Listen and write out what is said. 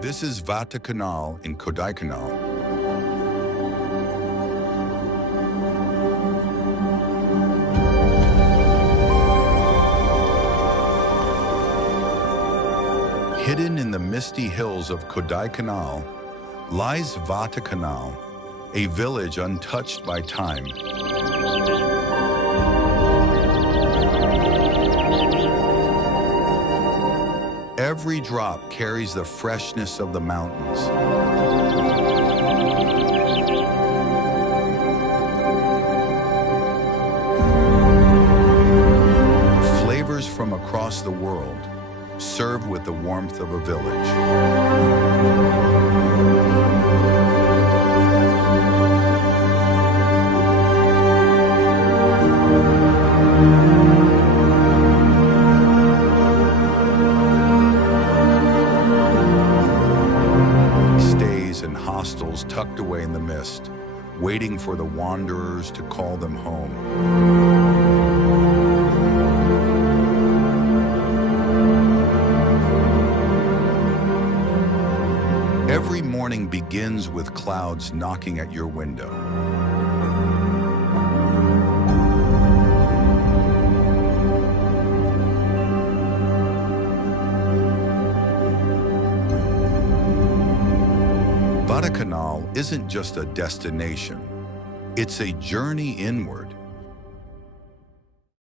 This is Vattakanal in Kodaikanal. Hidden in the misty hills of Kodaikanal lies Vattakanal, a village untouched by time. Every drop carries the freshness of the mountains. Flavors from across the world, served with the warmth of a village. Stays and hostels tucked away in the mist, waiting for the wanderers to call them home. Every morning begins with clouds knocking at your window. Vattakanal isn't just a destination, it's a journey inward.